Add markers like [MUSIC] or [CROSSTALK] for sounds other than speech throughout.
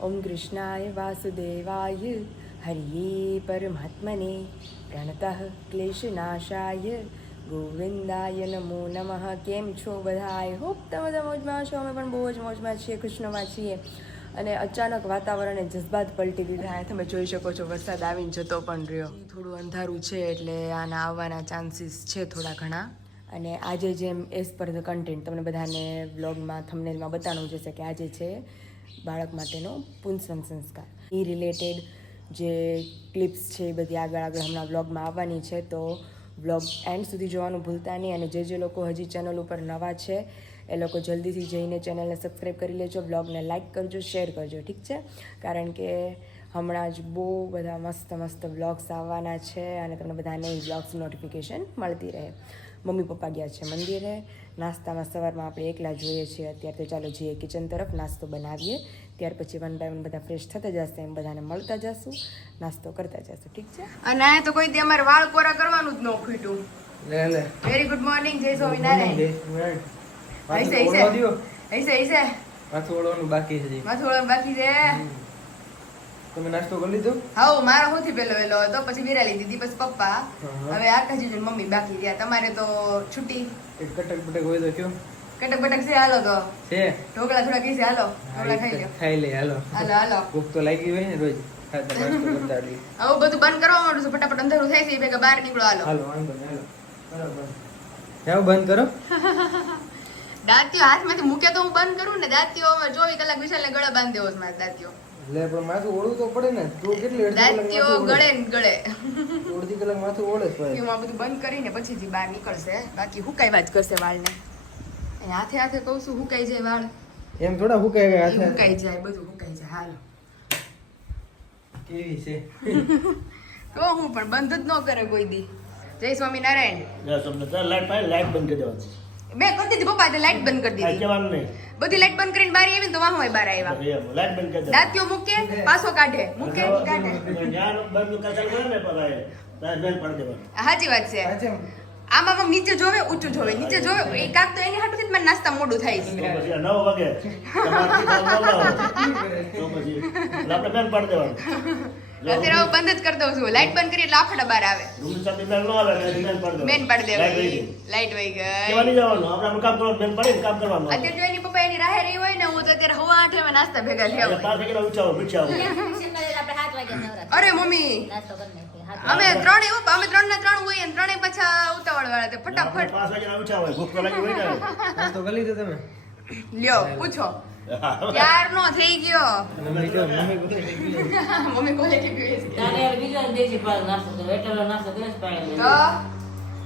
ઓમ કૃષ્ણાય વાસુદેવાય હરિયે પરમાત્મને પ્રણતઃ ક્લેશનાશાય ગોવિંદાય નમો નમઃ કેમ છો બધા આઈ હોપ તમે બધા મોજમાં છો અમે પણ બહુ જ મોજમાં છીએ કૃષ્ણમાં છીએ. અને અચાનક વાતાવરણે જજ્બાત પલટી દીધા. તમે જોઈ શકો છો, વરસાદ આવીને જતો પણ રહ્યો. થોડું અંધારું છે એટલે આના આવવાના ચાન્સીસ છે થોડા ઘણા. અને આજે જેમ એઝ પર ધ કન્ટેન્ટ તમને બધાને વ્લોગમાં થંબનેલમાં બતાવવાનું જશે કે આજે છે બાળક માટેનો પુનસન સંસ્કાર. એ રિલેટેડ જે ક્લિપ્સ છે એ બધી આગળ આગળ હમણાં વ્લોગમાં આવવાની છે, તો વ્લોગ એન્ડ સુધી જોવાનું ભૂલતા નહીં અને જે જે લોકો હજી ચેનલ ઉપર નવા છે, એ લોકો જલ્દીથી જઈને ચેનલને સબસ્ક્રાઈબ કરી લેજો, વ્લોગને લાઇક કરજો શેર કરજો, ઠીક છે? કારણ કે હમણાં જ બહુ બધા મસ્ત મસ્ત વ્લોગ્સ આવવાના છે અને તમને બધાને એ વ્લોગ્સ નોટિફિકેશન મળતી રહે. મમ્મી પપ્પા ગયા છે મંદિરે. નાસ્તામાં સવારમાં આપણે એકલા જોઈએ છીએ. અત્યારે તો ચાલો જઈએ કિચન તરફ નાસ્તો બનાવીએ. ત્યાર પછી વન બાય વન બધા ફ્રેશ થતા જશે એમ બધાને મળતા જશું. નાસ્તો કરતા જશું. ઠીક છે? અને આ તો કોઈ દી અમારે વાળ કોરા કરવાનું જ ન ખૂટ્યું. લે લે. વેરી ગુડ મોર્નિંગ જય સ્વામિનારાયણ. બાકી છે માથું બાકી છે. તમે નાસ્તો કરી લીધો? હાઉ મારા સૌથી પેલો વેલો હતો. પછી વિરાલી દીધી પછી પપ્પા. હવે આખા જીજુ મમ્મી બાકી ગયા. તમારે તો છુટ્ટી. એક કટક બટક હોય તો કયો? કટક બટક છે હાલો તો. છે? ઢોકળા થોડા કીસે હાલો. ઢોકળા ખાઈ લે. ખાઈ લે હાલો. હાલો હાલો. ભૂખ તો લાગી હોય ને રોજ. આવું [LAUGHS] બધું બંધ કરવા માંડું છું. ફટાફટ અંધારું થાય છે ભેગા બહાર નીકળો હાલો. હાલો વાંધો હાલો. કરો બંધ. જાઓ બંધ કરો. [LAUGHS] દાંતીઓ હાથમાંથી મૂકે તો હું બંધ કરું ને દાંતીઓ ચોવીસ કલાક વિશાલે ગળા બાંધી દેવો મારા દાંતીઓ. લે પણ માથું ઓળવું તો પડે ને. તું કેટલી અડધી દાંતીઓ ગળે ને ગળે. અડધી કલાક માથું ઓળે જ ભાઈ. બધું બંધ કરીને પછી જ બહાર નીકળશે. બાકી હુકાઈવા જ કરશે વાળને. હાથે હાથે કહું છું હુકાઈ જાય વાળ. એમ થોડા હુકાય ગયા હાથે હુકાઈ જાય બધું હુકાઈ જાય. હાલો. કેવી છે? [LAUGHS] તો હું પણ બંધ જ ન કરે કોઈ દી. જય સ્વામિનારાયણ. જય તમને લાઈટ પાય લાઈટ બંધ કરી દેવાની મેં કરી દીધી પપ્પા લાઈટ બંધ કરી દીધી. નહીં. બધી લાઈટ બંધ કરીને બહાર આવી તો વાહ હોય બહાર આવ્યા. દાંતિયો લાઈટ બંધ કરી દાંતીઓ મૂકે પાછો કાઢે. મૂકે કાઢે. સાચી વાત છે. આમાં આમ નીચે જોવે ઊંચું જોવે. નીચે જોવે એ કાક તો એની હાટુથી મને નાસ્તા મોડું થાય. છે નવ વાગે. તો પછી આપણે બેન પાડી દેવાનું. અત્યારે હું બંધ જ કરી દઉં છું. લાઈટ બંધ કરી એટલે આખડા બહાર આવે રૂમની સાથે બેન ન આવે એટલે બેન પાડી પાડી લાઈટ વહી ગઈ. જવાનું? આપણે આપણે કામ કરવાનું કામ કરવાનું અત્યારે જો એની પપ્પા એની રાહે રહી હોય ને હું તો અત્યારે હવા આઠે અમે નાસ્તા ભેગા આપણે વાગે નવરા અરે મમ્મી નાસ્તો કરી અમે ત્રણ એવું અમે ત્રણ ને ત્રણ હોય અને ત્રણેય પાછા ઉતાવળ વાળા તે ફટાફટ. પાંચ વાગે ઉઠાવો ભૂખ તો લાગી હોય ને. નાસ્તો કરી લીધો તમે? લ્યો પૂછો. યાર નો થઈ ગયો. મમ્મી બોલે કે કે તારે બીજો ને દેશી પાક નાસ્તો કર્યો એટલો નાસ્તો તો જ પાણી તો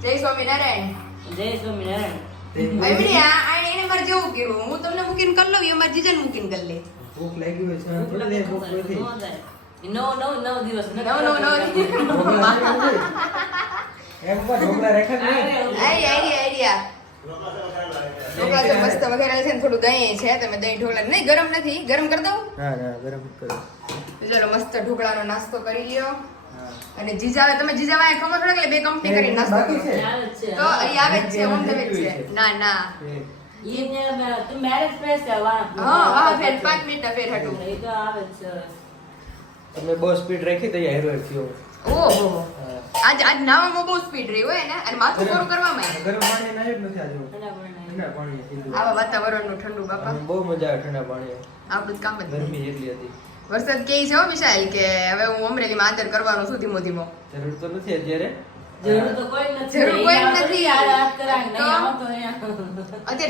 જય સ્વામિનારાયણ. જય સ્વામિનારાયણ. એમની આ આ એને મારે જેવું કર્યું હું તમને મૂકીને કરી લઉં એ જીજન જીજાને મૂકીને કરી લે ભૂખ લાગી હોય છે થોડી દેર ભૂખ નથી. નવ નવ નવ દિવસ નવ નવ નવ ઢોકળા? એમ રેખા નહીં. આઈ આઈડિયા આઈડિયા. ઢોકળા તો મસ્ત વઘારેલા છે ને થોડું દહીં છે તમે દહીં ઢોકળા નહીં ગરમ નથી ગરમ કરી દઉં? હા હા ગરમ કરો. ચલો મસ્ત ઢોકળાનો નાસ્તો કરી લ્યો. અને જીજા તમે જીજા વાય ખબર પડે કે બે કંપની કરી નાસ્તો બાકી કરો? તો અહીં આવે જ છે ઓમ તમે છે. ના ના. હા હા તમે બહુ સ્પીડ રાખી તો હેરો થયો ઓહો. આજ આજ નાવામાં બહુ સ્પીડ રહી હોય ને અને માથું કોરું કરવામાં ગરમ પાણી નાહ્યું નથી આજે. હું. ઠંડા પાણી. પીધું. આવા વાતાવરણનું ઠંડુ બાપા. બહુ મજા આવે ઠંડા પાણી આપણું કામ જ ગરમી એટલી હતી. વરસાદ કે છે હો વિશાલ કે હવે હું અમરેલીમાં આદર કરવાનો છું ધીમો ધીમો. જરૂર તો નથી અત્યારે.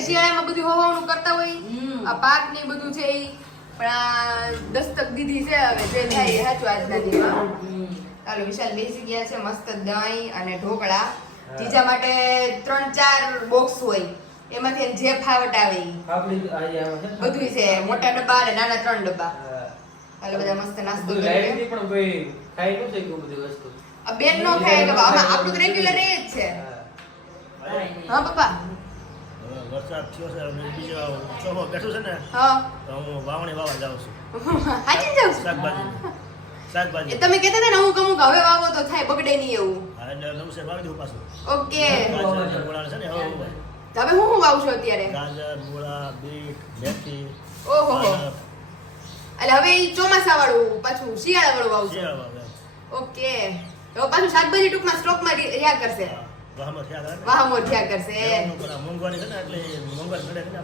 શિયાળામાં બધું હોવાનું કરતા હોય? આ પાક ને બધું છે ઈ. પણ આ દસ્તક દીધી છે હવે જે થાય સાચું આજના દીમાં. ચાલો વિશાલ બેસી ગયા છે મસ્ત દહીં અને ઢોકળા. જીજા માટે ત્રણ ચાર બોક્સ હોય. એમાંથી જે ફાવટ આવે છે બધું છે. મોટા ડબ્બા અને નાના ત્રણ ડબ્બા. એટલે બધા મસ્ત નાસ્તો કરી લાવી લે. હતી પણ ભાઈ ખાઈ ન શક્યું બધી વસ્તુ. આ બેન નો ખાય કે બાબા આપણું તો રેગ્યુલર એ જ છે. હા. પપ્પા. વરસાદ થયો છે અને બીજો ચોમો બેઠું છે ને હા. તો હું વાવણી વાવા જાઉં છું. હાચી જાઉં? શાકભાજી. શાકભાજી. તમે કહેતા હતા ને અમુક અમુક હવે વાવો તો થાય બગડે નહીં એવું. હા, એટલે વાવી દઉં પાછું. ઓકે. છે ને હવે હવે. હું હું વાવું છો અત્યારે? ગાજર મૂળા બીટ મેથી ઓહો. એટલે હવે ચોમાસા વાળું પાછું શિયાળા વાળું આવશે છો ઓકે. તો પાછું શાકભાજી ટૂંકમાં સ્ટોકમાં રહ્યા કરશે.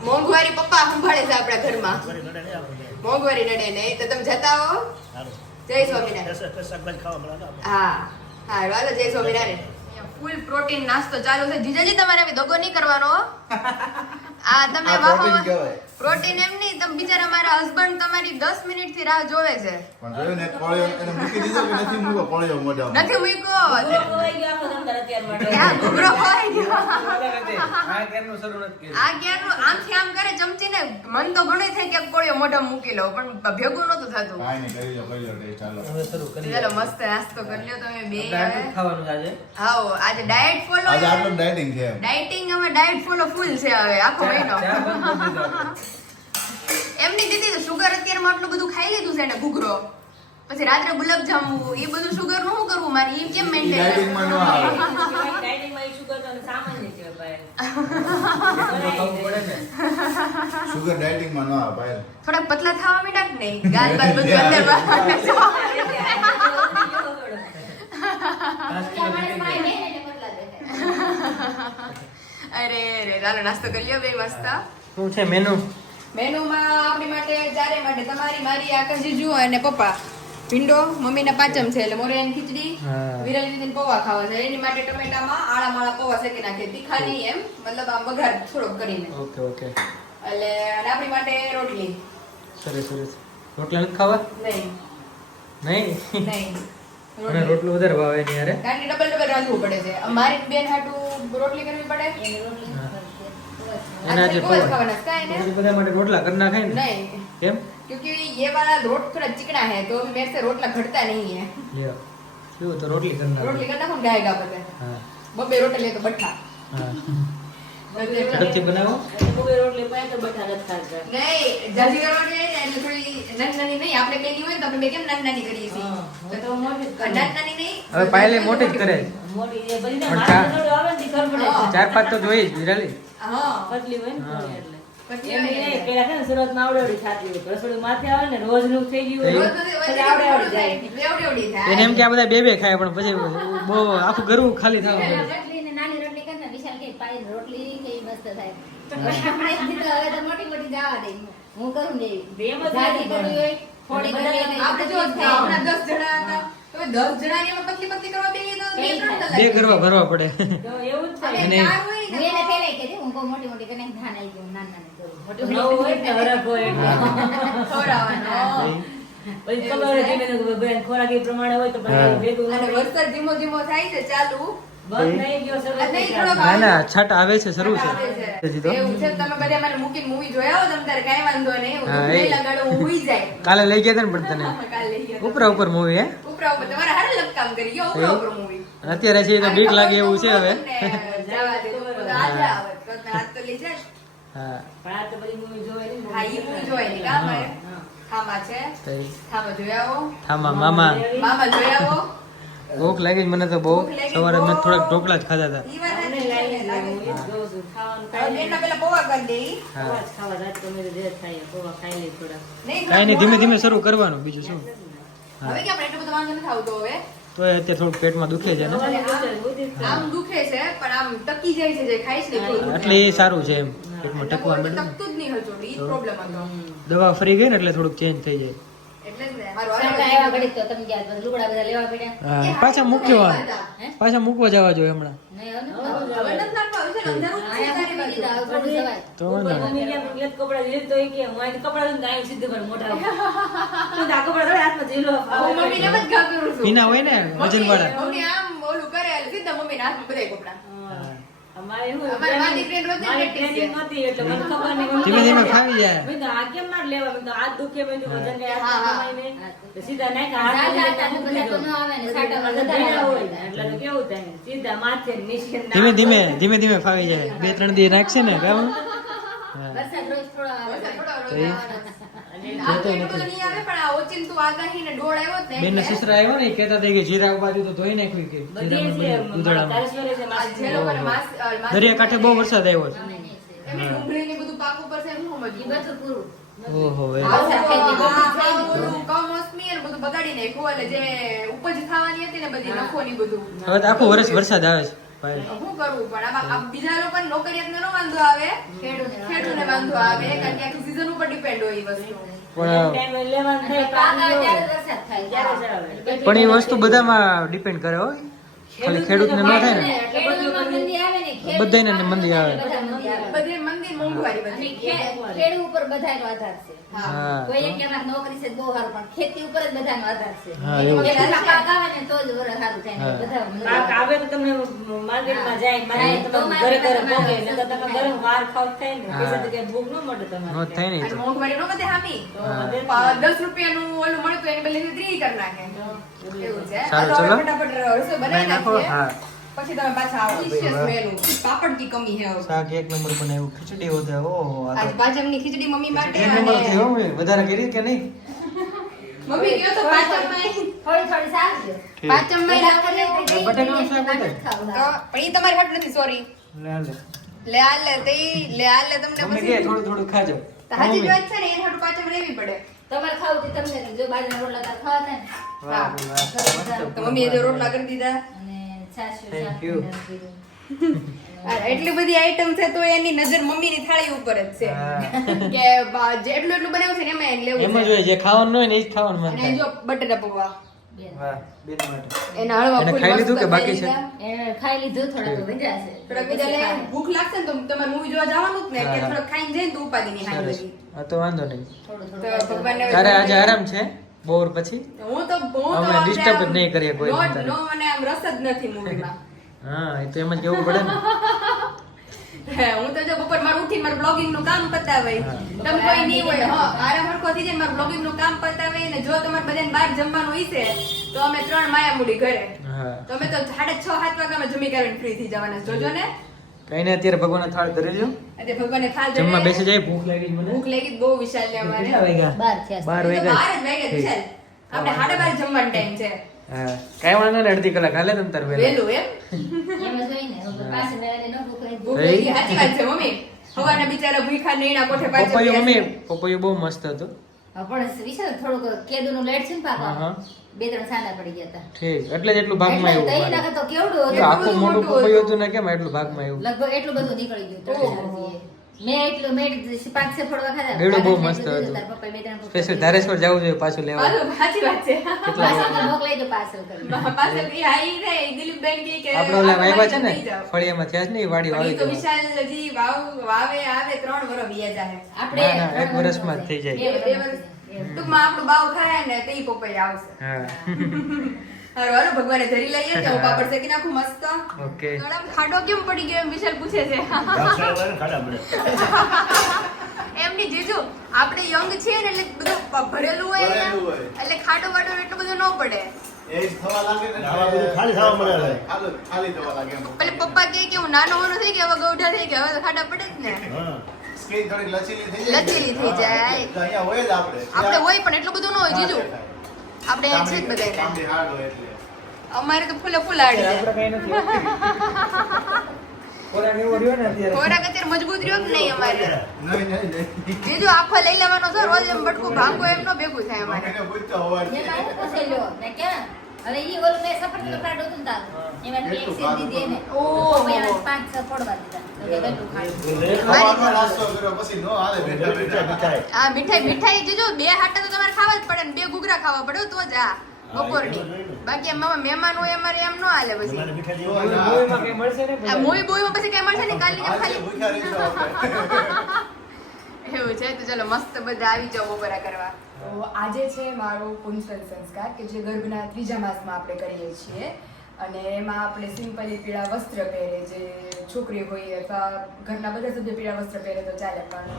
મોંઘવારી પપ્પા સંભાળે છે આપણા ઘરમાં. મોંઘવારી નડે નહીં તો તમે જતા હો. જય સ્વામિનારાયણ. હા. હા હાલો જય સ્વામિનારાયણ. ફૂલ પ્રોટીન નાસ્તો ચાલુ છે જીજાજી તમારે દગો નહીં કરવાનો. આ તમે વાહો પ્રોટીન એમ નહીં તમે બિચારા મારા હસબન્ડ તમારી 10 મિનિટથી રાહ જોવે છે. પણ જોયું ને કોળિયો એને મૂકી દીધો કે નથી મૂકો કોળિયો મોઢા નથી મૂક્યો. ખોવાઈ ગયો આખો ધંધો અત્યાર માટે. આ ઘૂઘરો ખવાઈ ગયો. આ ક્યારનું શરૂ નથી કર્યું. આ ક્યારનું? આમથી આમ કરે ચમચીને મન તો ઘણો થાય કે કોળિયો મોઢા મૂકી લો પણ ભેગું નતું થતું. કાઈ નહીં, કરી લો, કરી લો, ચાલો. હવે શરૂ કરી ચાલો મસ્ત નાસ્તો કરી લ્યો તમે બે. આપણે ખાવાનું આજે. હાઓ આજે ડાયટ ફોલો આજે આટલું ડાયટિંગ છે ડાયટિંગ અમે ડાયટ ફોલો ફૂલ છે હવે આખો મહિનો. એમની દીદી તો સુગર અત્યારમાં આટલું બધું ખાઈ લીધું છે ને ઘૂઘરો પછી રાત્રે ગુલાબ જાંબુ એ બધું સુગરનું શું કરવું મારે એ કેમ મેન્ટેન dieting માં ન આવે. ડાયટિંગમાં માં સુગર તો સામાન્ય છે ભાઈ સુગર ને. Dieting માં ન આવે, ભાઈ. થોડાક પતલા થવા માંડ્યા કે નહીં ગાલ બાલ બધું [LAUGHS] અંદર બહાર. [LAUGHS] [LAUGHS] અરે રે ચાલો નાસ્તો કરી લ્યો બે મસ્ત. શું છે મેનુ મેનુમાં આપણી માટે ચારે માટે તમારી મારી આકાશ જીજુ અને પપ્પા. ભીંડો મમ્મીના પાંચમ છે એટલે મોરિયાની ખીચડી વિરલ દીદીને પૌવા ખાવા છે. એની માટે ટમેટામાં આળા માળા પૌવા શેકી નાખે તીખા નહીં એમ મતલબ આમ વઘાર થોડોક કરીને. Okay okay. એટલે અને આપણી માટે રોટલી. સરસ સરસ. રોટલા નથી ખાવા? નહીં. નહીં? નહીં. મને રોટલી. રોટલો વધારે ભાવે એની હારે કારણ કે ડબલ ડબલ રાંધવું પડે છે અમારી બેન હાટું રોટલી કરવી પડે એના જે આજે કોઈ જ પૌવા. ખાવાના છે, કાંઈ પછી નહીં. બધા માટે રોટલા કરી નાખાય ને नहीं કેમ क्योंकि ये वाला रोट थोड़ा चिकना है तो मेरे से रोटला घटता नहीं है લ્યો કેવું તો રોટલી કરી નાખો रोटली करना कौन गाएगा पता है હા बब्बे रोटली तो बट्ठा હા ઝડપથી બનાવો? ચાર પાંચ તો જોઈ જ વિરાલી. સુરતમાં આવડે થતી માથે આવે ને રોજનું થઈ ગયું. એમ કે આ બધા બે બે ખાય પણ પછી બહુ આખું ગરવું ખાલી થવા પાઈ રોટલી કેવી મસ્ત થાય. હવે તો મોટી મોટી જવા દે. હું કરું ને જાજી કરવી હોય થોડી હોય આપણે જો. હમણાં દસ જણા હતા તો દસ જણાની એમાં પતલી પતલી કરવા બેહીએ તો બે ત્રણ કલાક બે કરવા ભરવા પડે. એવું જ થાય. અને એને- ચાર હોય હું એને તો- પહેલા હું કહું મોટી મોટી કરીને ધાન આવી ગયું નાની નાની કરું મોટી હોય ને હરખ હોય એટલે. [LAUGHS] પછી ખબર હોય ધીમે ધીમે ખોરાક એ પ્રમાણે હોય તો ભેગું. વરસાદ ધીમો ધીમો થાય છે ચાલુ. ના ના છાટ આવે છે શરૂ છે. [LAUGHS] કાલે લઈ ગયા પણ તને. કાલે લઈ ગયા ઉપરા ઉપર મૂવી હે? ઉપરા ઉપર તમારે હારે લપકામ કરી ગયો ઉપરા ઉપર movie. અને અત્યારે છે તો બીક લાગે એવું છે હવે. તમને જવા દે તો તો આજે આવે. તો તમે આજ તો લઈ જાય હા. પણ આ તો બધી movie જોવે નહીં. હા ઈ movie જોવાય નહીં કાં મારે હા. ખામા છે. તો એ ખામા જોયા હો. થામા મામા. મામા જોયા ભૂખ લાગી મને તો બહુ. સવારે મેં થોડાક ઢોકળા જ ખાધા હતા. કઈ થોડા. નહીં ધીમે ધીમે શરૂ કરવાનું બીજું શું? તો અત્યારે થોડુંક પેટમાં દુખે છે ને? ખાવાની બુદ્ધિ- બુદ્ધિ જ છે. આમ દુખે છે પણ આમ ટકી જાય છે જે ખાય છે ને એટલે એ સારું છે એમ. પેટમાં ટકવા મળે દવા ફરી ગઈ ને એટલે થોડુંક ચેન્જ થઈ જાય. પછી લુગડા બધા લેવા પડ્યા. હા, પાછા મૂકવા જવા જોઈએ હમણાં. તો હોય ને વજન વાળા ધીમે ધીમે ફાવી જાય. મેં આ કેમ મારે લેવા? મેં આ દુખે. મેં વજન. કમાઈને. સીધા બધા તો ન આવે ને, સાંટા બધા બધા હોય. એટલે તો કેવું થાય? સીધા માથે નીચે ધીમે ધીમે ધીમે ધીમે ફાવી જાય. બે ત્રણ દી રાખશે ને કામ હા. રોજ થોડો આવે. થોડો રોજ ને બેન એટલે. સસરા આવ્યો ને એ હતા કે જીરા બાજુ તો ધોઈ નાખ્યું કે માસ- દરિયાકાંઠે બહુ વરસાદ આવ્યો છે. ઓહો ને ની હવે આખું વર્ષ વરસાદ આવે છે. શું કરવું પણ આમાં બીજા લોકોને નોકરિયાતને નો વાંધો આવે. ખેડૂતને વાંધો આવે. કારણ કે આખી season ઉપર depend હોય એ વસ્તુ. પણ એ વસ્તુ બધામાં ડિપેન્ડ કરે હો. ખાલી ખેડૂતને ન થાય ને. ખેડૂતોમાં મંદી આવે. ને, ને મોંઘવારી અને બધી ઉપર બધાનો આધાર છે. હા. કોઈ એક નોકરી છે તો બહુ સારું પણ ખેતી ઉપર જ બધાનો આધાર છે. હા, એવું પાક આવે ને તો જ સારું થાય બધા પાક આવે. આવે તો તમને માર્કેટમાં જાય તમે ઘરે તમે થાય. વાર ખાવ થાય ને પૈસા તો ન મળે નો તમારે થાય ને અને તો. મોંઘવારી નો બધે હામી. રૂપિયાનું ઓલું મળતું એની બદલે કરી નાખે. એવું છે. ફટાફટ રસોઈ બનાવી નાખો હા. પછી તમે પાછા આવો. મેનુ. પાપડ કી કમી હે શાક એક નંબર બનાવ્યું ખીચડી હોતે ઓ આજ પાચમની ખીચડી મમ્મી માટે એક નંબર થયો મેં વધારે કરી કે નહીં? મમ્મી કયો તો પાચમમાં થોડી થોડી શાક છે. પાચમમાં રાખને બટાકાનું શાક ના તો પણ ઈ તમારી હાટ નથી સોરી લે લે. લે આ લે તે લે આ લે તમને મમ્મી પછી. કે થોડું થોડું ખાજો. હાજી મમ્મી. વાત છે ને એ થોડું પાચમ લેવી પડે. તમારે ખાવું તો તમને જો બાજરાના રોટલા તાર ખાવા થાય ને. મસ્ત તો મમ્મીએ જો રોટલા કરી દીધા. ને [LAUGHS] એટલી બધી આઈટમ છે તો એની નજર મમ્મીની થાળી ઉપર જ છે. [LAUGHS] કે જેટલું એટલું બનાવ્યું છે ને એમાં લેવું એમ જ હોય જે ખાવાનું હોય ને એ જ ખાવાનું મન અને થાય જો બટેટા પૌવા. વાહ બેન માટે. એના હળવા ફૂલ ખાઈ લીધું કે બાકી છે? લીધા. ખાઈ લીધું થોડા તો વધ્યા છે. થોડાક બીજા ભૂખ લાગશે ને તો તમારે મૂવી જોવા જવાનું જ ને કે હા. થોડોક ખાઈને જઈને તો ઉપાધિ નહીં હારી બધી. હા તો વાંધો નહીં. થોડું તો થોડું તારે આજે આરામ છે? બોર પછી? હું તો હું તો ડિસ્ટર્બ જ નહીં કરીએ કોઈ નો- નો મને આમ રસ જ નથી મૂવીમાં. હા એ તો એમ જ કેવું પડે ને. [LAUGHS] હે, તો જો બપોર મારું ઉઠી મારું બ્લોગિંગનું કામ પતાવે. તમે કોઈ નહીં હોય હા આરામ હરખો થઈ જાય મારું બ્લોગિંગનું કામ પતાવે ને જો તમારે બધાને બહાર જમવાનું હોય છે તો અમે ત્રણ માયા મૂડી ઘરે તો અમે તો સાડા છ સાત વાગે અમે જમી કરીને ફ્રી થઈ જવાના. જોજો ને. કઈ ને અત્યારે ભગવાન થાળ ધરી લ્યો અત્યારે ભગવાન થાળ ધરી જમવા બેસી જાય ભૂખ લાગી મને. ભૂખ લાગી બહુ વિશાલ ને અમારે કેટલા વાગ્યા? બાર થયા છે. બાર એ તો વાગ્યા. બાર જ વાગ્યા વિશાલ આપણે સાડા બાર જમવાનો ટાઈમ છે. હા. કઈ વાંધો નહીં અડધી કલાક હાલે તમ તાર વહેલા. વેલું એમ? એમ જ હોય ને. હવે પાસે મેળાને ન ભૂખ લાગી. ભૂખ લાગી સાચી વાત છે મમ્મી. હવાના બિચારા ભૂખા નૈણા કોઠે પાછળ પપૈયું મમ્મી. પપૈયું બહુ મસ્ત હતું. પણ વિશાલ થોડુંક કેદુનું લેટ છે ને પાપા બે ત્રણ સાંધા પડી ગયા હતા. ઠીક એટલે જ એટલું ભાગમાં આવ્યું દહીં. નાખે તો કેવડું હતું? આખું મોટું પપૈયું હતું. ને કેમ એટલું ભાગમાં આવ્યું? લગભગ એટલું બધું નીકળી ગયું. મેં એટલું મેં પાંચ છ ફોડવા ખાધા ગળ્યું બહુ મસ્ત હતું. તારા પપ્પાએ બે ત્રણ ફોડવા સ્પેશિયલ ધારેશ્વર જવું જોઈએ પાછું લેવા સાચી વાત છે કેટલા મોકલાઈ દો પાર્સલ કરી પાછળ ઈ આઈ ને દિલીપબેન કહે કે આપણે ઓલા આપણે છે ને ફળિયામાં થયા છે ને વાડી વાવી તો દેવા. વાવ વાવે આવે ત્રણ વર્ષ વીયા જાહે. આપણે ના, ના, એક વર્ષમાં થઈ જાય. બે- બે વર્ષ. ટૂંકમાં આપણું બાવ ખાય ને તો પપૈયા આવશે હા [LAUGHS] હારું, હાલો, ભગવાને ધરી લઈએ તો પાપડ શેકી નાખું મસ્ત. ઓકે. ગળામાં ખાડો કેમ પડી ગયો એમ વિશાલ પૂછે છે. એમની જીજુ આપણે યંગ છીએ ને એટલે બધું ભરેલું હોય. એટલે ખાડો વાડો એટલું બધું ન પડે. પપ્પા કે હું નાનો મોનો થઈ ગયો હવે ગૌઢા થઈ ગયા હવે ખાડા પડે જ ને. લચીલી થઈ જાય. ને. લચીલી થઈ જાય. તો અહીંયા હોય જ આપણે. આપણે હોય પણ એટલું બધું ન હોય જીજુ. આપણે એ છે જ એટલે. અમારે તો ફૂલે ફૂલ આડી ખોરાક અત્યારે. મજબૂત રહ્યો કે નહીં અમારે? નહીં નહીં નહીં. બીજું આખો લઈ લેવાનો છે રોજ એમ બટકું ભાંગો એમ નો ભેગું થાય અમારે. હવે ઈ ઓલું મેં હતું તારું. એમાં દીધી એને. પાંચ છ દીધા. બેઠા મીઠાઈ આ મીઠાઈ મીઠાઈ જીજુ બે હાટા તો તમારે ખાવા જ પડે ને બે ઘૂઘરા ખાવા પડે તો જ આ બપોરની. બાકી એમ મામા મહેમાન હોય અમારે એમ ન હાલે પછી. મૂવી બૂવીમાં પછી કઈ મળશે ને કાલની કેમ ખાલી. [LAUGHS] એવું છે તો ચલો મસ્ત બધા આવી જાઓ બપોરા કરવા. તો આજે છે મારો પુંસલ સંસ્કાર કે જે ગર્ભના ત્રીજા માસમાં આપણે કરીએ છીએ. અને એમાં આપણે સિમ્પલી પીળા વસ્ત્ર પહેરે જે છોકરી હોય અથવા ઘરના બધા સભ્ય પીળા વસ્ત્ર પહેરે તો ચાલે, પણ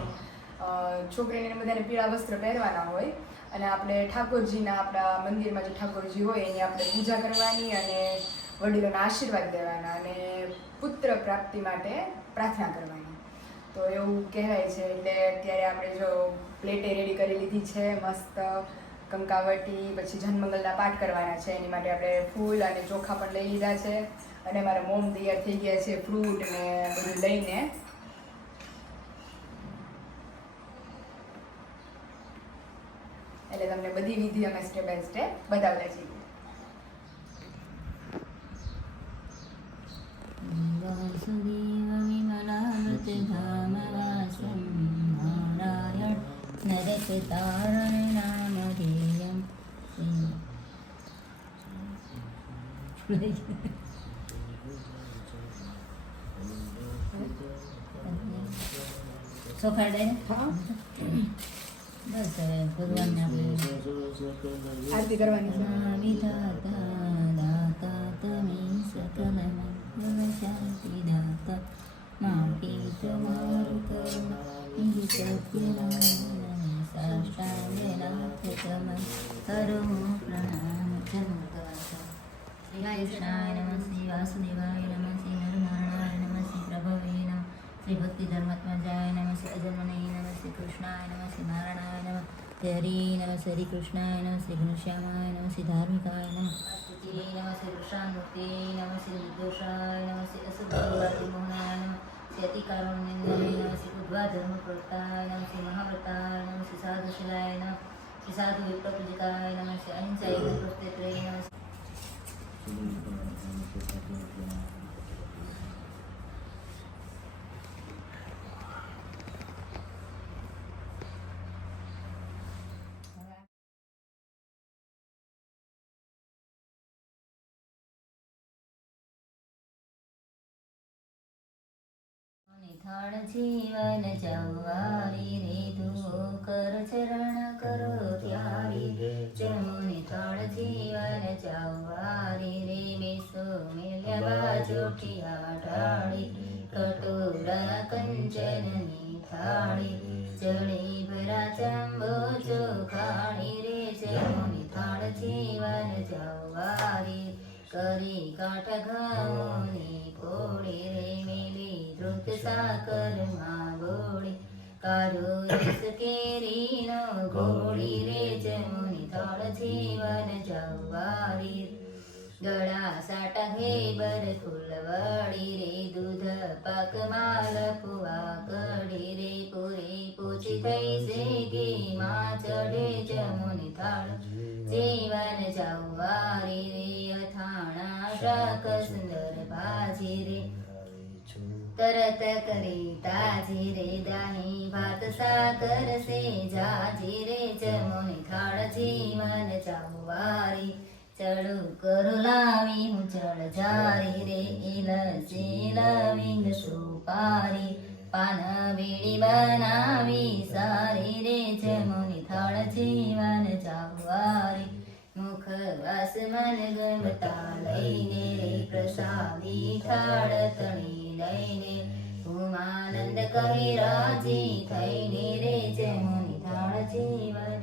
છોકરીને બધાને પીળા વસ્ત્ર પહેરવાના હોય. અને આપણે ઠાકોરજીના આપણા મંદિરમાં જે ઠાકોરજી હોય એની આપણે પૂજા કરવાની અને વડીલોના આશીર્વાદ દેવાના અને પુત્ર પ્રાપ્તિ માટે પ્રાર્થના કરવાની. તો એવું કહેવાય છે, એટલે અત્યારે આપણે જો પ્લેટે રેડી કરી લીધી છે, મસ્ત, કંકાવટી, પછી જન્મંગલના પાઠ કરવાના છે. એની માટે આપણે ફૂલ અને ચોખા પણ લઈ લીધા છે. અને મારા મોમ તૈયાર થઈ ગયા છે ફ્રૂટ ને બધું લઈને. એટલે તમને બધી વિધિ અમે સ્ટેપ બાય સ્ટેપ બતાવતા નારાયણ નરકતારણ નામધેયં સોફા હવે ભગવાનને આપણે આરતી કરવાની દાતા તમે સકલ શાંતિ દાતા માટી તમારું કરુણ સત્યનારાયણ સાષ્ટાંગનાથ તમન કરો પ્રણામ જન્મ ગાતા શ્રી કૃષ્ણાય નમઃ શ્રી વાસુદેવાય નમઃ શ્રી નરનારાયણ નમઃ શ્રી પ્રભવે નમઃ શ્રી ભક્તિ ધર્માત્મજાય નમઃ શ્રી અજન્મને નમઃ શ્રી કૃષ્ણાય નમઃ શ્રી નારાયણાય નમઃ શ્રી હરિ નમઃ શ્રી હરિ કૃષ્ણાય નમઃ શ્રી ઘનશ્યામાય નમઃ શ્રી ધાર્મિકાય નમઃ નમઃ શ્રી કૃષ્ણામૂર્તિ નમઃ શ્રી નિર્દોષાય નમઃ શ્રી અસુભાતિ મોહનાય નમઃ શ્રી અતિકારુણ્યંદનાય નમઃ શ્રી ઉદ્વા ધર્મ પ્રવર્તાય નમઃ શ્રી મહાવ્રતાય નમઃ શ્રી સાધુશીલાય નમઃ શ્રી સાધુ વિપ્રપૂજિકાય નમઃ શ્રી અહિંસાય પ્રસ્તેત્રે નમઃ નિથાળ જીવન જવારી રે તું કર ચરણ કરો ત્યારી. જમુની નિથાળ જીવન જવારી રે બેસો મેલ્યા જોઠિયા ઢાળી કટોરા કંચનની થાળી. જળી ભરા ચંબો જો ખાણી રે. જમુની નિથાળ જીવન જવારી કરી કાંઠ ઘાઓની કોળી રે મેલી ધ્રુત સાકરમાં ગોળી કારો રસ કેરીનો ગોળી રે જમુની થાળ જીવન જવારી. ગળા સાટા જીવન જવારી રે. અથાણા શાક સુંદર ભાજી રે તરત કરી તાજી રે દાહી ભાત સાકર સે જાજી રે જમોની થાળ જીવન જવારી ચડુ કરું લાવી હું ચડ જારી રે ઇલસી લવિંગ સુપારી. પાન વીડી બનાવી સારી રે જમોની થાળ જીવન જાવારી મુખ વાસ મન ગમતા લઈને પ્રસાદી થાળ તણી લઈને ઉમાનંદ કહી રાજી થઈને રે જમુની થાળ જીવન.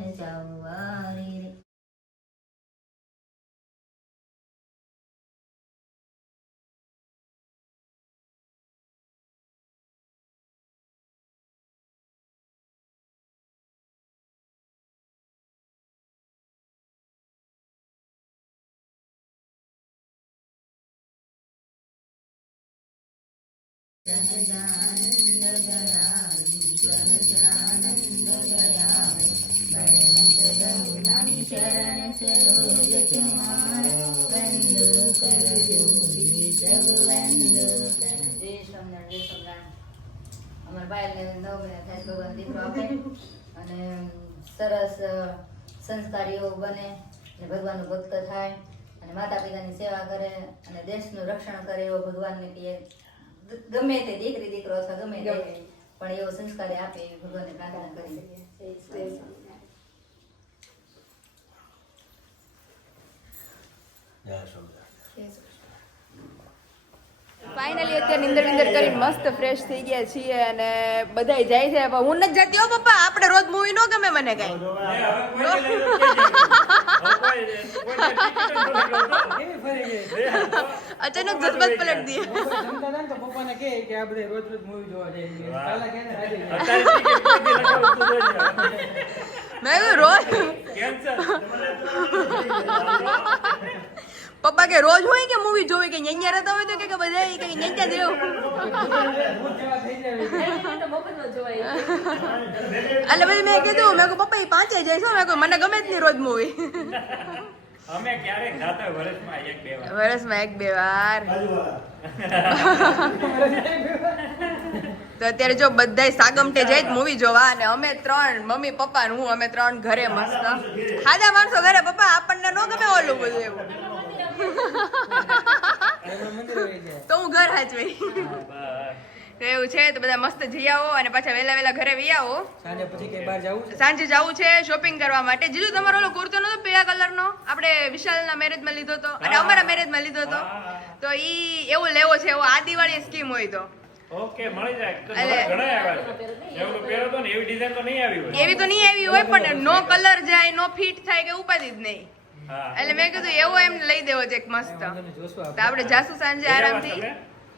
અમારા બાળકને નવ મહિના અને સરસ સંસ્કારીઓ બને અને ભગવાનનું ભક્ત થાય અને માતા પિતાની સેવા કરે અને દેશનું રક્ષણ કરે એવો ભગવાનને કહીએ. ગમે તે દીકરી દીકરો અથવા ગમે તે ગમે. પણ એવો સંસ્કાર આપે એવી ભગવાનને પ્રાર્થના કરી જય સ્વામિનારાયણ ફાઇનલી અત્યારે નિંદર નિંદર કરીને મસ્ત ફ્રેશ થઈ ગયા છીએ અને બધાય જાય છે. પણ હું નથી જતી હો પપ્પા. આપણે રોજ મૂવી ન ગમે મને કઈ. [LAUGHS] અચાનક જજબત પલટ દી જમતા હતા ને તો પપ્પાને કહે કે આ બધા રોજ રોજ મૂવી જોવા જઈએ કાલે કહે ને રાતે જઈએ. અત્યારે ticket નથી લગાવતું જોજે. [LAUGHS] મેં રોજ. [LAUGHS] પપ્પા કે રોજ હોય કે મૂવી જોવી કે અહીંયા રહેતા હોય તો કે બધા કે અહીંયા મફતમાં જોવાય એટલે પછી મેં કીધું મેં કહ્યું પપ્પા એ પાંચે જાય છે મેં કહ્યું મને ગમે જ નહીં રોજ મૂવી અમે ક્યારેક જાતા વર્ષમાં એક બે વાર. વર્ષમાં એક બે વાર. તો અત્યારે જો બધાય સાગમટે જાય જ મૂવી જોવા અને અમે ત્રણ મમ્મી પપ્પા હું અમે ત્રણ ઘરે મસ્ત. ખાધા માણસો ઘરે પપ્પા આપણને નો ગમે ઓલું બધું એવું. તો હું ઘર હાચવી. તો એવું છે તો બધા મસ્ત જઈ આવો અને પાછા વહેલા વહેલા ઘરે વી આવો. સાંજે પછી કે બહાર જવું છે? સાંજે જવું છે શોપિંગ કરવા માટે. જીજુ તમારો ઓલો કુર્તો નતો પીળા કલરનો આપણે વિશાલના મેરેજમાં લીધો તો અને અમારા મેરેજમાં લીધો તો તો ઈ એવું લેવો છે એવો આ દિવાળી સ્કીમ હોય તો. ઓકે મળી જાય. તો ઘણા આવ્યા છે. પહેરો તો ને એવી ડિઝાઇન તો નહીં આવી હોય. એવી તો નહીં આવી હોય પણ નો કલર જાય નો ફિટ થાય કે ઉપાધિ જ નહીં. એટલે મેં કીધું એવો એમ લઈ દેવો છે એક મસ્ત. તો આપણે જાસુ સાંજે આરામથી?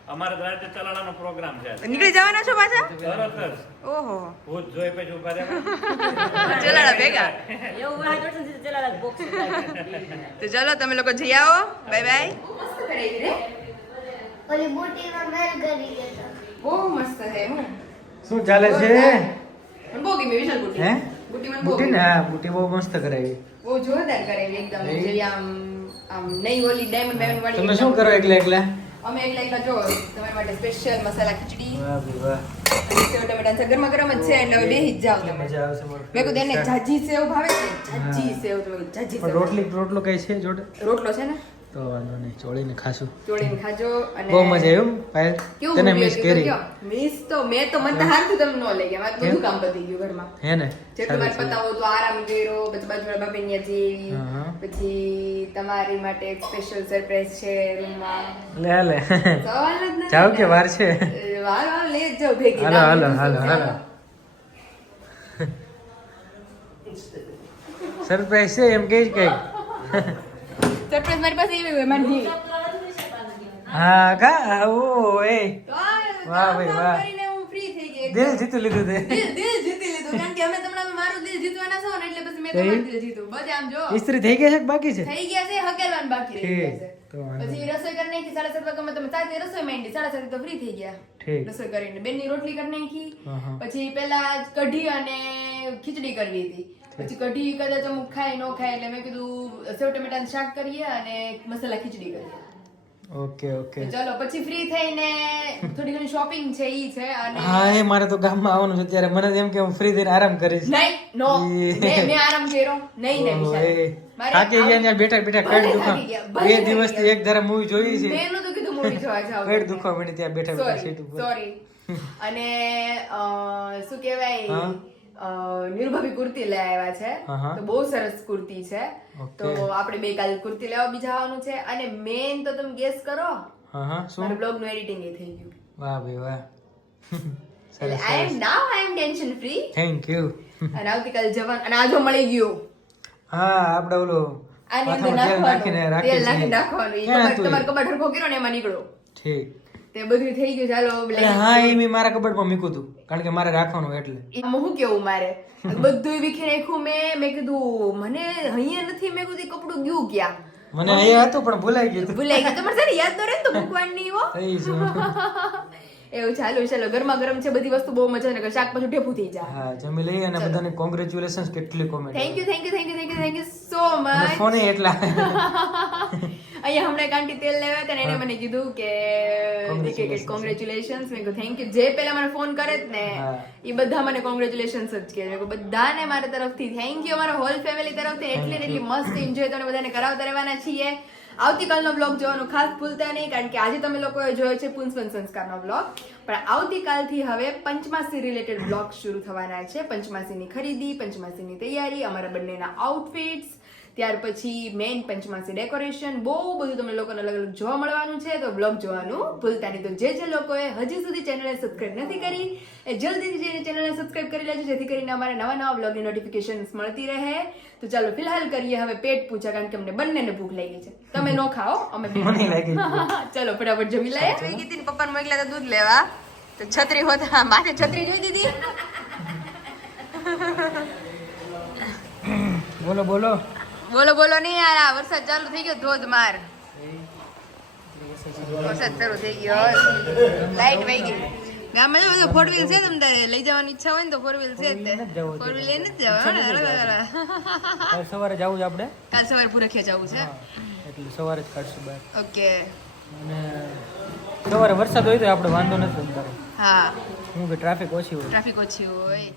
અમારે રાતે ચલાણાનો પ્રોગ્રામ છે નીકળી જવાના છો પાછા? તરત જ. ઓહો. ભૂત જોઈ પછી ઊભા રહ્યા. [LAUGHS] ચલાડા ભેગા. એવું વાહ દર્શનથી ચલા બોક્સ તો ચલો તમે લોકો જઈ આવો. બાય બાય ઓલી બુટીમાં મેલ કરી દેતો બહુ મસ્ત છે હું શું ચાલે છે? બહુ ગમી વિશાલ બુટી. હે? બુટી મને બહુ બુટી ને બુટી બહુ મસ્ત કરાવી. બહુ જોરદાર કરેલી એકદમ. જેવી આમ આમ નહીં ઓલી ડાયમંડ ડાયમંડ વાળી તમે શું કરો એકલા એકલા? અમે એકલા એકલા જો તમારા માટે સ્પેશિયલ મસાલા ખીચડી. વાહ વાહ. સેવ ટમેટા છે ગરમા ગરમ જ છે એટલે હવે બેહી જ જાવ તમે. મજા આવશે મેં કીધું એને જાજી સેવ ભાવે છે? જાજી સેવ તો જાજી સેવ. રોટલી રોટલો કઈ છે જોડે? રોટલો છે ને? તો વાંધો નહીં ચોળીને ખાશું. ચોળીને ખાજો અને બહુ મજા આવી પાયલ તને મિસ તો કરી. મિસ તો મેં તો મને તો હારથી તમે ન લઈ ગયા. મારું બધું કામ પતી ગયું ઘરમાં? હે ને જેટલું મારે પતાવો તો આરામ કર્યો પછી બાજુવાળા ભાભી જેવી. પછી તમારી માટે એક સ્પેશિયલ સરપ્રાઈઝ છે રૂમમાં. લે લે. સવાલ જ નથી [LAUGHS] જાવ કે વાર છે? વાર વાર લે જ જાવ ભેગી. હાલો હાલો હાલો હાલો. [LAUGHS] સરપ્રાઈઝ છે એમ કઈ કઈ [LAUGHS] સરપ્રાઈઝ મારી પાસે એવી હોય મારી જેવી. હા કા? ઓ એ. વાહ ભાઈ, વાહ. કરીને હું free થઈ ગઈ એકદમ. દિલ જીતી લીધું તે. દિલ જીતી લીધું કારણ કે અમે તમને મારું દિલ જીતવાના છો ને એટલે પછી મેં તમારું દિલ જીતું બસ આમ જો. ઇસ્ત્રી થઈ ગયા છે કે બાકી છે? થઈ ગયા છે હકેલવાન બાકી રહી ગયા છે. પછી રસોઈ કરી નાખી સાડા સાત વાગ્યા તમે સાથે રસોઈ માંડી સાડા સાતે તો ફ્રી થઈ ગયા. ઠીક. રસોઈ કરીને. બેનની રોટલી કરી નાખી. પછી પેલા કઢી અને ખીચડી કરવી હતી. પછી કઢી કદાચ અમુક ખાય ન ખાય એટલે મેં કીધું સેવ ટમેટાનું શાક કરીએ અને મસાલા ખીચડી કરીએ. Okay okay. ચલો પછી ફ્રી થઈને થોડી ઘણી શોપિંગ છે ઈ છે અને હા એ મારે તો ગામમાં આવવાનું છે ત્યારે મને એમ કે હું ફ્રી થઈને આરામ કરીશ. નહીં નો. મેં મેં આરામ કર્યો. નહીં નહીં વિશાલ. મારે થાકી ગયા ને બેઠા બેઠા પેટ દુખા બે દિવસ દિવસથી એક ધારા મૂવી જોઈ છે. મેં તો કીધું મૂવી જોવા જાવ પેટ દુખવા મળી ત્યાં બેઠા બેઠા સીટ ઉપર. સોરી અને શું કહેવાય? નીરુભાભી કુર્તી લઈ આવ્યા છે. તો બહુ સરસ કુર્તી છે. તો આપણે બે કાલે કુર્તી લેવા બી જવાનું છે. અને મેન તો તમે ગેસ કરો. મારું બ્લોગનું એડિટિંગ એ થઈ ગયું. વાહ ભાઈ વાહ. I am now I am tension free thank you અને આવતીકાલે જવાન અને આજો મળી ગયો. હા આપણે ઓલો આની અંદર નાખવાનું તેલ નાખી નાખવાનું? તમારો કબાટ હરખો કર્યો ને એમાં નીકળો. ઠીક. તે બધું થઈ ગયું ચાલો હા એ મેં મારા કબાટમાં મૂક્યું હતું. કારણ કે મારે રાખવાનું એટલે. એમાં હું કેવું મારે? [LAUGHS] બધું વિખી નાખ્યું મેં. મેં કીધું મને અહીંયા નથી. મેં કીધું કપડું ગયું ક્યાં? મને એ હતું પણ ભૂલાઈ ગયું ભૂલાઈ ગયું. તમારે યાદ ન રહે ને તો મૂકવાનું હો. શું એવું ચાલુ ચાલો ગરમા ગરમ છે બધી વસ્તુ બહુ મજા ને શાક પાછું ઢેફું થઈ જાય. હા જમી લઈએ અને બધાને કોંગ્રેચ્યુલેશન્સ કેટલી comment thank you thank you thank you thank you thank you so much ફોને એટલા. [LAUGHS] અહીંયા હમણાં એક આંટી તેલ લેવા હતા ને એને મને કીધું કે. કોંગ્રેચ્યુલેશન્સ મેં કીધું થેન્ક યુ જે પેલા મને ફોન કરે જ ને એ બધા મને કોંગ્રેચ્યુલેશન્સ જ કહે મેં બધાને મારા તરફથી થેન્ક યુ અમારા હોલ ફેમિલી તરફથી એટલી એટલી મસ્ત એન્જોય તો બધાને કરાવતા રહેવાના છીએ. આવતીકાલનો બ્લોગ જોવાનું ખાસ ભૂલતા નહીં, કારણ કે આજે તમે લોકોએ જોયો છે પુંસવન સંસ્કારનો બ્લોગ પણ આવતીકાલથી હવે પંચમાસી રિલેટેડ બ્લોગ શરૂ થવાના છે. પંચમાસીની ખરીદી, પંચમાસીની તૈયારી, અમારા બંનેના આઉટફિટ્સ ત્યાર પછી મેઇન પંચમાસી ડેકોરેશન બહુ બધું તમને લોકોને અલગ અલગ જોવા મળવાનું છે તો બ્લોગ જોવાનું ભૂલતા નહીં. તો જે જે લોકોએ હજી સુધી ચેનલને સબસ્ક્રાઇબ નથી કરી એ જલ્દીથી જઈને ચેનલને સબસ્ક્રાઇબ કરી લેજો જેથી કરીને અમારે નવા નવા બ્લોગની નોટિફિકેશન્સ મળતી રહે. તો ચાલો ફિલહાલ કરીએ હવે પેટ પૂજા કારણ કે અમને બંનેને ભૂખ લાગી છે. તમે નો ખાઓ અમે [LAUGHS] ચલો ફટાફટ જમી લઈએ. જોઈ ગઈ હતી પપ્પાને મોકલા તો દૂધ લેવા. તો છત્રી હોતા માથે છત્રી જોઈ દીધી બોલો બોલો. બોલો બોલો નહીં યાર આ વરસાદ ચાલુ થઈ ગયો ધોધમાર. વરસાદ શરૂ થઈ ગયો લાઈટ વહી ગઈ. ગામમાં જો ફોર વ્હીલ છે તમ તારે લઈ જવાની ઈચ્છા હોય ને તો ફોર વ્હીલ છે ફોર વ્હીલ લઈને જ જવાનું સવારે જવું છે આપણે? કાલ સવારે પૂરે જવું છે. એટલે સવારે જ કાઢશું બહાર. ઓકે. અને સવારે વરસાદ હોય તો આપણે વાંધો નથી હા. હું કે ટ્રાફિક ઓછી હોય? ટ્રાફિક ઓછી હોય.